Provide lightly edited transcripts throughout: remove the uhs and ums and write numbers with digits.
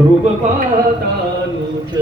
रूप पातानुच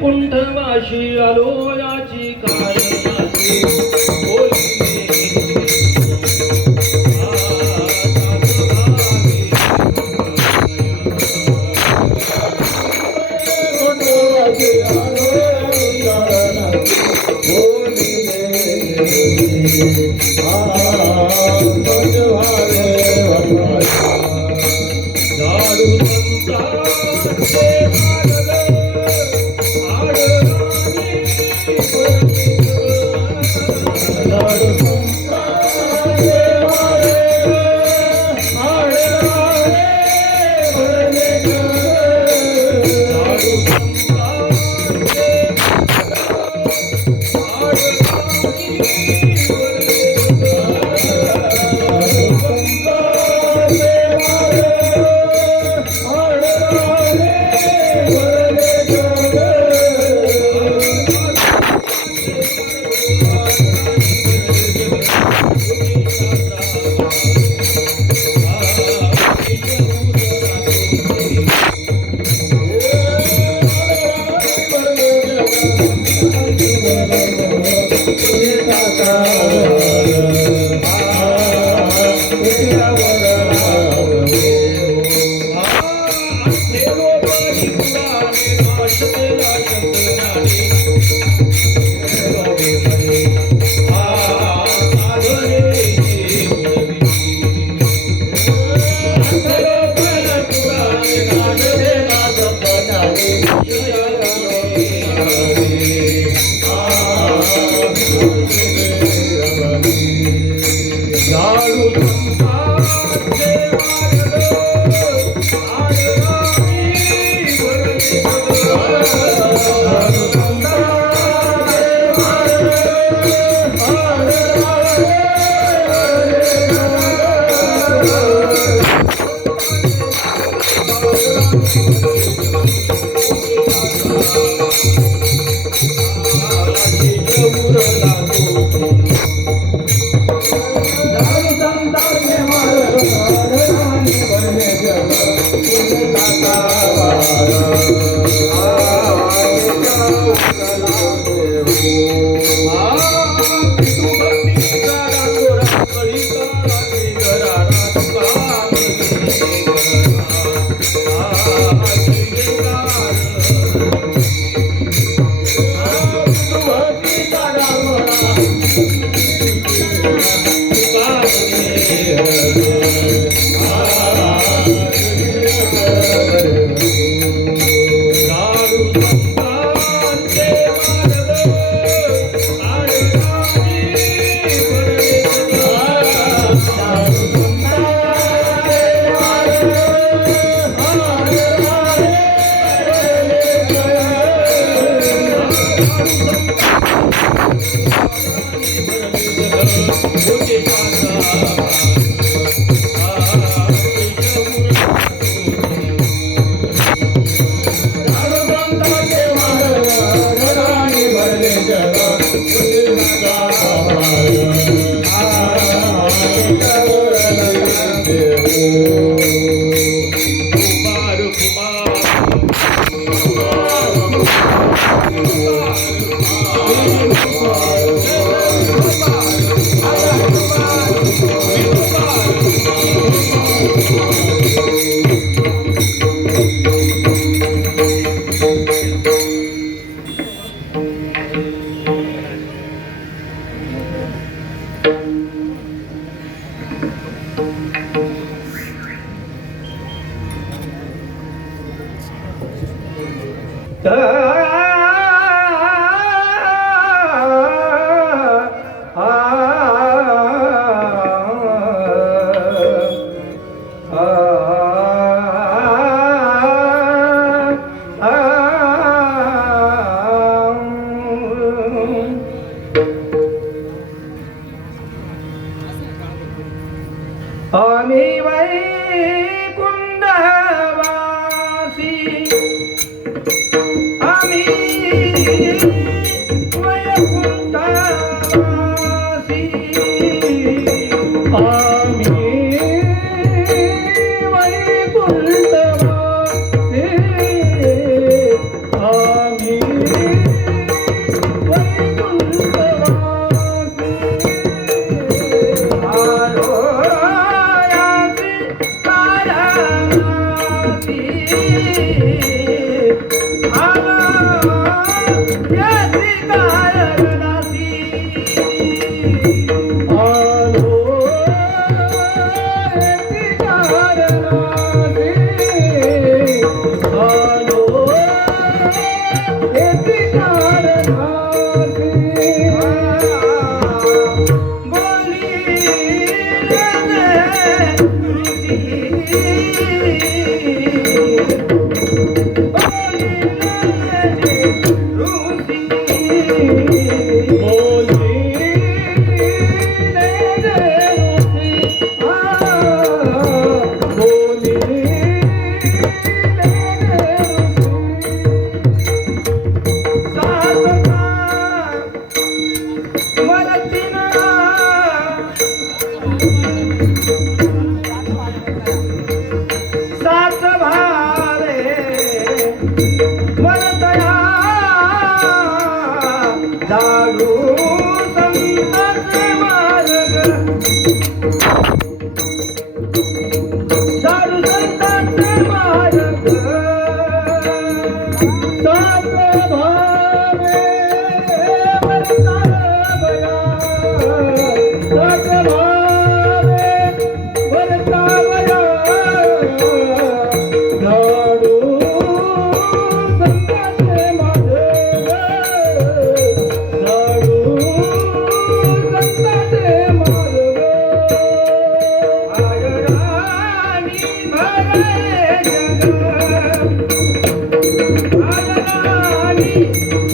कुंठवाशी आलो याची काय नाशी बोलिले झाडू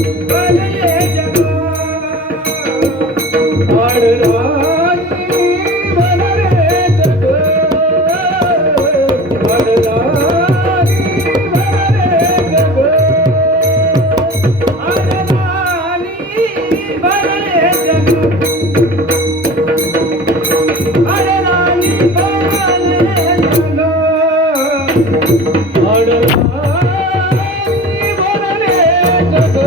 भरले जग आडराणी भरले जग आडराणी भरले जग आडराणी भरले जग आडराणी भरले जग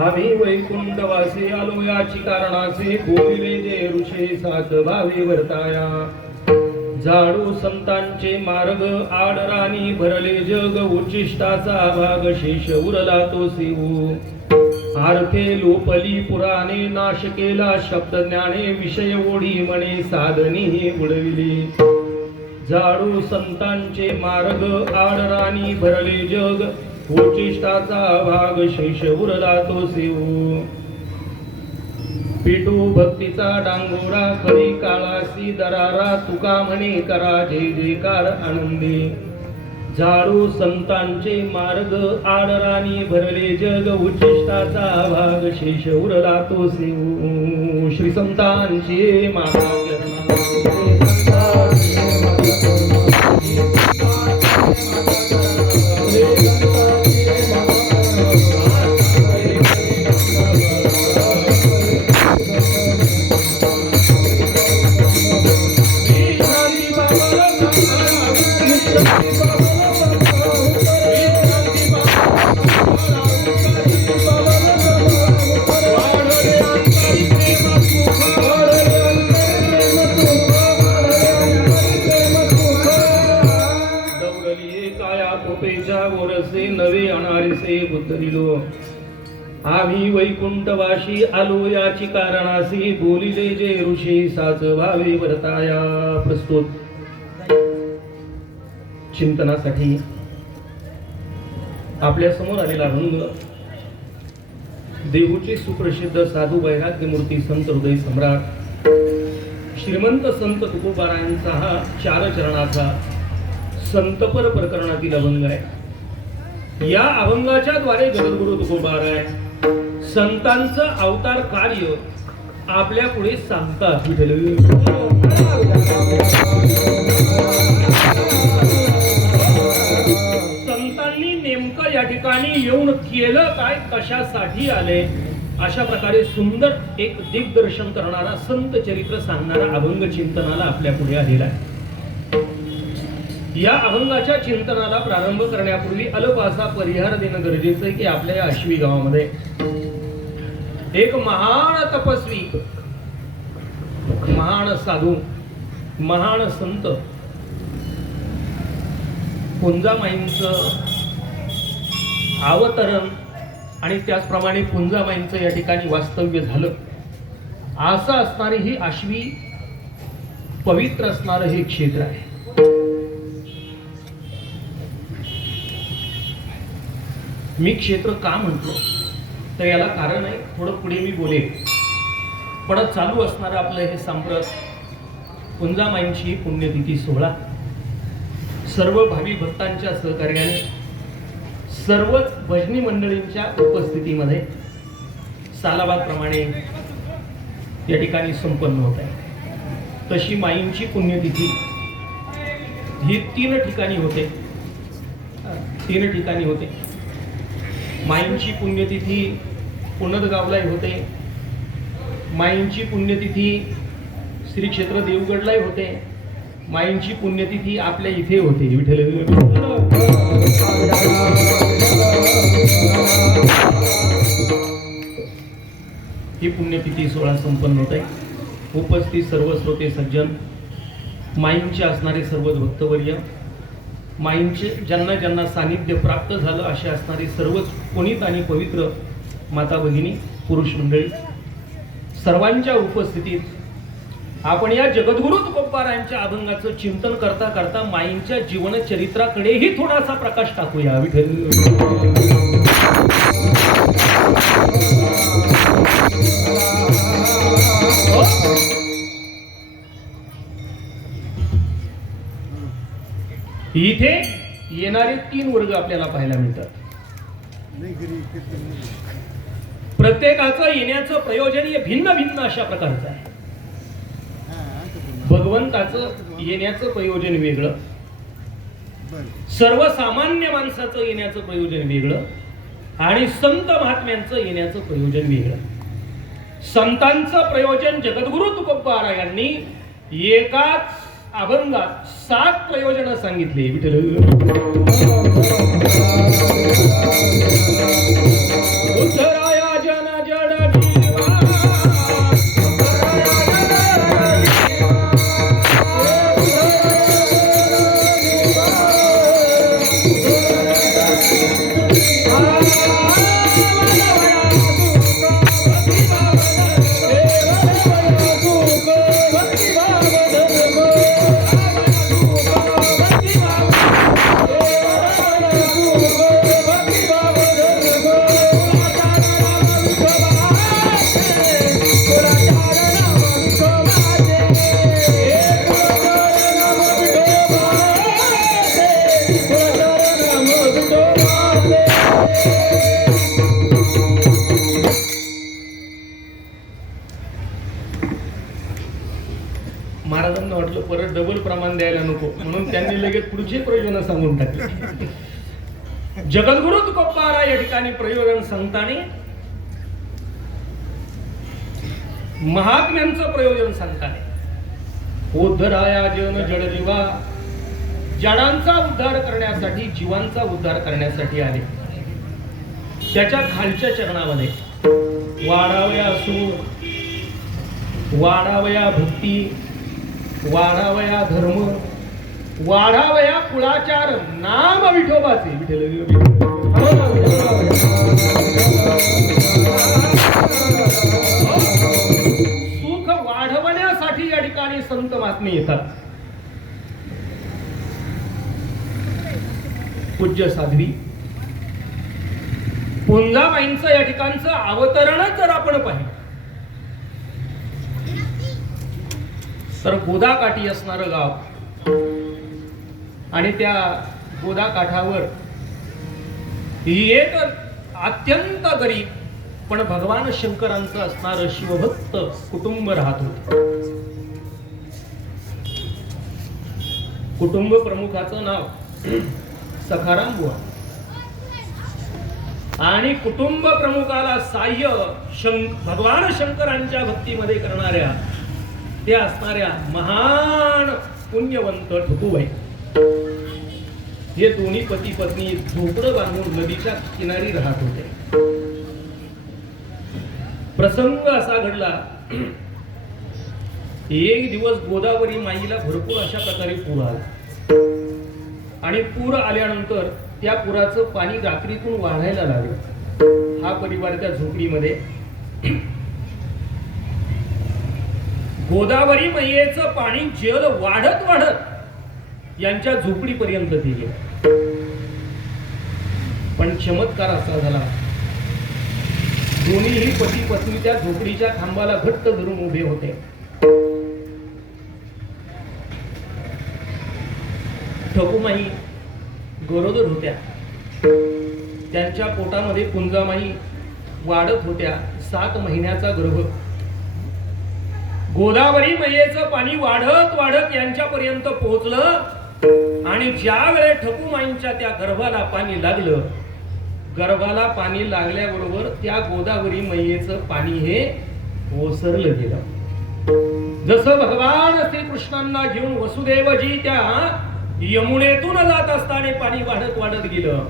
आम्ही वैकुंठवासी आलो याची कारणाचे बोलिले जे ऋषे सात भावे वर्ताया झाडू संतांचे मार्ग आडराणी भरले जग उच्चिष्टाचा भाग शेष उरला तो शिवू आर्थे लोपली पुराणे नाश केला शब्द ज्ञाने विषय ओढी म्हणे साधनी बुडविली झाडू संतांचे मार्ग आडराणी भरले जग उच्चिष्टाचा भाग शेष उरला तो शिवू पिटू भक्तीचा डांगोरा खरी काळासी दरारा तुका म्हणे करा जय जयकार आनंदी झाडू संतांचे मार्ग आडराणी भरले जग उच्चिष्टाचा भाग शेष उरला तो शिवू श्री संतांचे नवे अनारिसे बुद्धरिलो आम्ही वैकुंठवाशी आलो याची कारणासी बोलिले जे ऋषी साच भावे वर्ताया प्रस्तुत चिंतनासाठी आपल्या समोर आलेला अभंग देहूचे सुप्रसिद्ध साधू वैराग्य मूर्ती संत हृदय सम्राट श्रीमंत संत तुकोबारायांचा हा 4 चरणाचा संतपर प्रकरणातील अभंग आहे। या अभंगाच्या द्वारे जगद्गुरु तुकोबाराय संतांचं अवतार कार्य आपल्या पुढे सांगतात। संतांनी नेमकं या ठिकाणी येऊन केलं काय, कशासाठी आले, अशा प्रकारे सुंदर एक दिग्दर्शन करणारा संत चरित्र सांगणारा अभंग चिंतनाला आपल्या पुढे आलेला आहे। या अभंगाच्या चिंतनाला प्रारंभ करण्यापूर्वी अल्पासा परिहार देणं गरजेचं आहे की आपल्या या आश्वी गावामध्ये एक महान तपस्वी, महान साधू, महान संत पुंजामाईंचं अवतरण आणि त्याचप्रमाणे पुंजामाईंचं या ठिकाणी वास्तव्य झालं, असं असणारी ही आश्वी पवित्र असणारं हे क्षेत्र आहे। मी क्षेत्र का म्हटलो तर याला कारण आहे, थोडं पुढे मी बोलेन। पण चालू असणारं आपलं हे सांप्रत पुंजामाईंची पुण्यतिथी 16 सर्व भावी भक्तांच्या सहकार्याने सर्वच भजनी मंडळींच्या उपस्थितीमध्ये सालाबादप्रमाणे या ठिकाणी संपन्न होत आहे। तशी माईंची पुण्यतिथी ही 3 ठिकाणी होते, 3 ठिकाणी होते। माईंची पुण्यतिथी पुनदगावलाही होते, माईंची पुण्यतिथी श्री क्षेत्र देवगडलाही होते, माईंची पुण्यतिथी आपल्या इथे होते विठ्ठल। ही पुण्यतिथी 16 संपन्न होत आहे। उपस्थित सर्व श्रोते सज्जन, माईंचे असणारे सर्व भक्तवर्य, माईंचे ज्यांना ज्यांना सानिध्य प्राप्त झालं असे असणारे सर्वच पुनीत आणि पवित्र माता भगिनी, पुरुष मंडळी, सर्वांच्या उपस्थितीत आपण या जगद्गुरु तुकोबारायांच्या अभंगाचं चिंतन करता करता माईंच्या जीवन चरित्राकडेही थोडासा प्रकाश टाकूया. विठ्ठल इथे येणारे 3 वर्ग आपल्याला पाहायला मिळतात. प्रत्येकाचं येण्याचं प्रयोजन हे भिन्न भिन्न अशा प्रकारचं आहे. भगवंताचं येण्याचं प्रयोजन वेगळं, सर्वसामान्य माणसाचं येण्याचं प्रयोजन वेगळं आणि संत महात्म्यांचं येण्याचं प्रयोजन वेगळं. संतांचं प्रयोजन जगद्गुरु तुकोबारायांनी एकाच अभंगात 7 प्रयोजन सांगितले. विठ्ठल उद्धराया जन जड जीवा, महाराजांना वाटलं परत डबल प्रमाण द्यायला नको, म्हणून त्यांनी लगेच पुढचे प्रयोजन सांगून टाकले. जगद्गुरु तुकोबारा या ठिकाणी प्रयोजन सांगताना महात्म्यांचं प्रयोजन सांगताना उद्धराया जन जड जीवा, जडांचा उद्धार करण्यासाठी, जीवांचा उद्धार करण्यासाठी आले. त्याच्या खालच्या चरणामध्ये वाढावया सूर, वाढावया भक्ती, वाढावया धर्म, वाढावया कुळाचार, नाम विठोबाचे. सुख वाढवण्यासाठी या ठिकाणी संत महात्मे येतात. पूज्य साध्वी पुंजाबाईंचं या ठिकाणचं अवतरणच जर आपण पाहिलं तर गोदाकाठी असणारं गाव आणि त्या गोदाकाठावर एक अत्यंत गरीब पण भगवान शंकरांचं असणारं शिवभक्त कुटुंब राहत होतं. कुटुंब प्रमुखाचं नाव सखाराम बुवा आणि कुटुंब प्रमुखाला सहाय्य भगवान शंकरांच्या भक्तीमध्ये करणाऱ्या त्या असणाऱ्या महान पुण्यवंत ठकुबाई. हे दोन्ही पती पत्नी झोपडं बांधून नदीच्या किनारी राहत होते. प्रसंग असा घडला, एक दिवस गोदावरी माईला भरपूर अशा प्रकारे पूर आला आणि पूर आल्यानंतर त्या पुराचं पाणी रात्रीतून वाढायला लागलं. हा परिवार त्या झोपडीमध्ये गोदावरी मैयेचं पाणी जल वाढत वाढत यांच्या झोपडीपर्यंत ते गेलं. पण चमत्कार असा झाला, दोन्हीही पती पत्नी त्या झोपडीच्या खांबाला घट्ट धरून उभे होते. ठकुमाई गरोदर होत्या, त्यांच्या पोटामध्ये पुंजामाई वाढत होत्या. 7 महिन्याचा गर्भ. गोदावरी मैयेचं पाणी वाढत वाढत यांच्यापर्यंत पोहोचलं आणि ज्या वेळे ठकुमाईंच्या त्या गर्भाला पाणी लागलं, गर्भाला पाणी लागल्याबरोबर त्या गोदावरी मैयेचं पाणी हे ओसरलं गेलं. जसं भगवान श्रीकृष्णांना घेऊन वसुदेवजी त्या यमुनेतून जात असताना पाणी वाढत वाढत गेलं.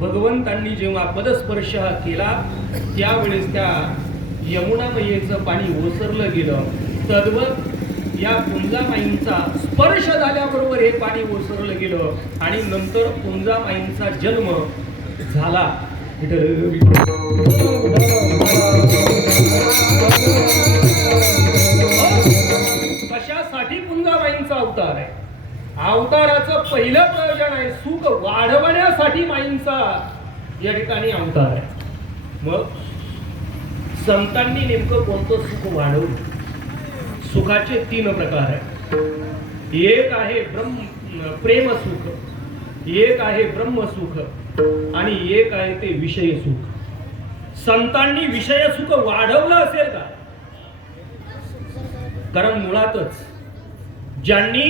भगवंतांनी जेव्हा पदस्पर्श केला त्यावेळेस त्या यमुना मैयेचं पाणी ओसरलं गेलं. तद्वत या पुंजामाईंचा स्पर्श झाल्याबरोबर हे पाणी ओसरलं गेलं आणि नंतर पुंजामाईंचा जन्म झाला. अवतार आहे. अवताराचं पहिलं प्रयोजन आहे सुख वाढवण्यासाठी माईंचा या ठिकाणी अवतार आहे. मग संतांनी नेमकं कोणतं सुख वाढवलं? सुखाचे 3 प्रकार आहेत. एक आहे प्रेम सुख, एक आहे ब्रह्म सुख आणि एक आहे ते विषय सुख. संतांनी विषय सुख वाढवलं असेल का? कारण मुळातच ज्यांनी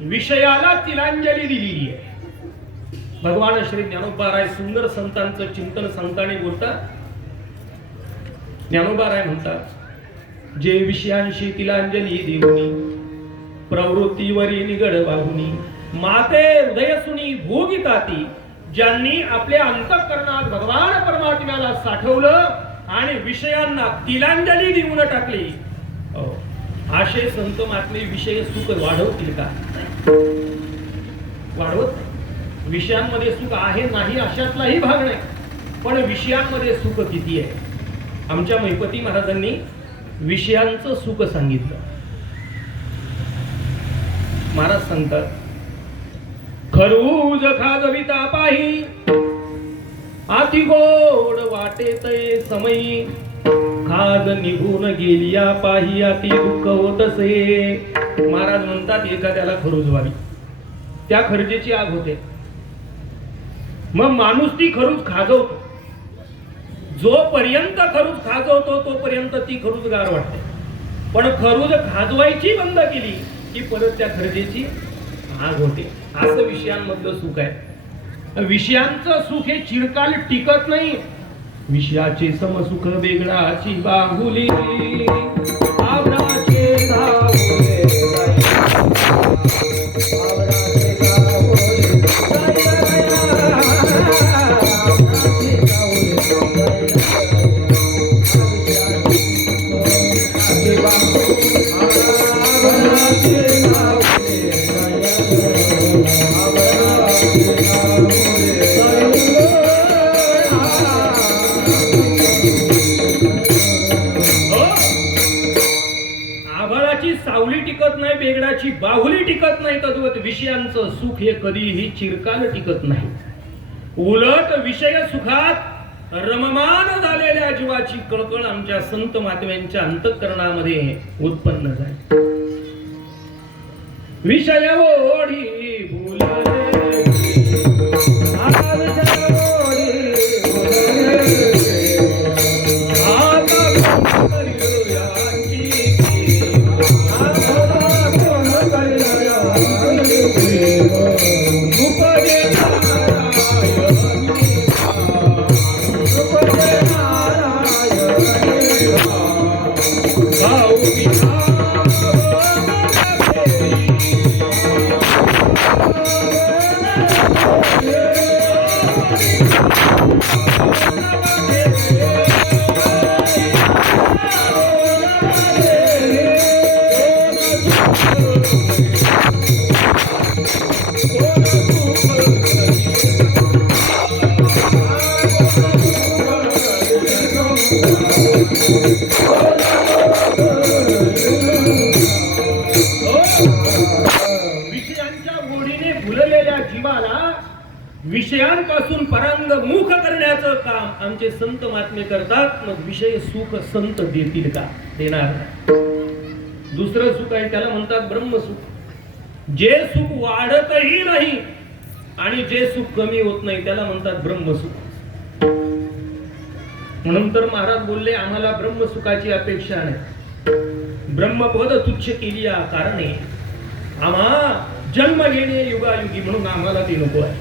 विषयाला तिलांजली दिलेली आहे भगवान श्री ज्ञानोबाराय सुंदर संतांचं चिंतन सांगताना बोलतात. ज्ञानोबाराय म्हणतात, जे विषयांशी तिलांजली देऊनी प्रवृत्तीवरी निगड वाहुनी माते हृदयसुनी भोगिताती. ज्यांनी आपल्या अंतःकरणात भगवान परमात्म्याला साठवलं आणि विषयांना तिलांजली देऊन टाकली, असे संत महात्मे विषय सुख वाढवतील का? वाढवत. विषयांमध्ये सुख आहे नाही अशातलाही भाग नाही, पण विषयांमध्ये सुख किती आहे? आमच्या महिपती महाराजांनी विषयांचं सुख सांगितलं. महाराज सांगतात, खरूज खाजविता पाही आती गोड वाटे तै समयी खाज निघून गेलिया पाही अति दुःख होतसे. महाराज म्हणतात, एखाद्याला खरूज व्हावी, त्या खर्जेची आग होते. मग माणूस ती खरूज खाजवतो. जोपर्यंत खरूज खाजवतो तोपर्यंत ती खरूज गार वाटते. पण खरूज खाजवायची बंद केली की परत त्या खर्जेची आग होते. असं विषयांमधलं सुख आहे. विषयांचं सुख हे चिरकाल टिकत नाही. विषयाचे समसुख वेगळाची बाहुली आवराचे धावले सावली टिकत नाही, बेगडाची बाहुली टिकत नाही. तद्वत विषयांचं सुख हे कधीही चिरकाल टिकत नाही. उलट विषय सुखात रममान झालेल्या जीवाची कळकळ आमच्या संत महात्म्यांच्या अंतःकरणामध्ये उत्पन्न झाली. विषय ओढी बोलले विषयांपासून परांगमुख करण्याचं काम आमचे संत महात्मे करतात. मग विषय सुख संत देतील का? देणार नाही. दुसरं सुख आहे, त्याला म्हणतात ब्रह्मसुख. जे सुख वाढतही नाही आणि जे सुख कमी होत नाही त्याला म्हणतात ब्रह्मसुख. म्हणून तर महाराज बोलले, आम्हाला ब्रह्मसुखाची अपेक्षा नाही. ब्रह्मपद तुच्छ केली या कारणे आम्हा जन्म घेणे युगायुगी, म्हणून आम्हाला ते नको आहे.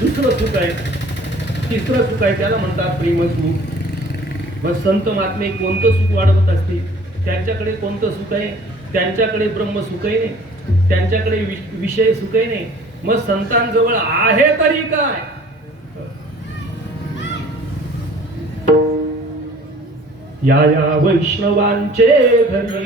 दुसरं सुख आहे, तिसरं सुख आहे, त्याला म्हणतात प्रेमसुख. मग संत महात्मे कोणतं सुख वाढवत असतील? त्यांच्याकडे कोणतं सुख आहे? त्यांच्याकडे ब्रह्मसुखही नाही, त्यांच्याकडे विषय सुखही नाही. मग संतांजवळ आहे तरी काय? या वैष्णवांचे घरी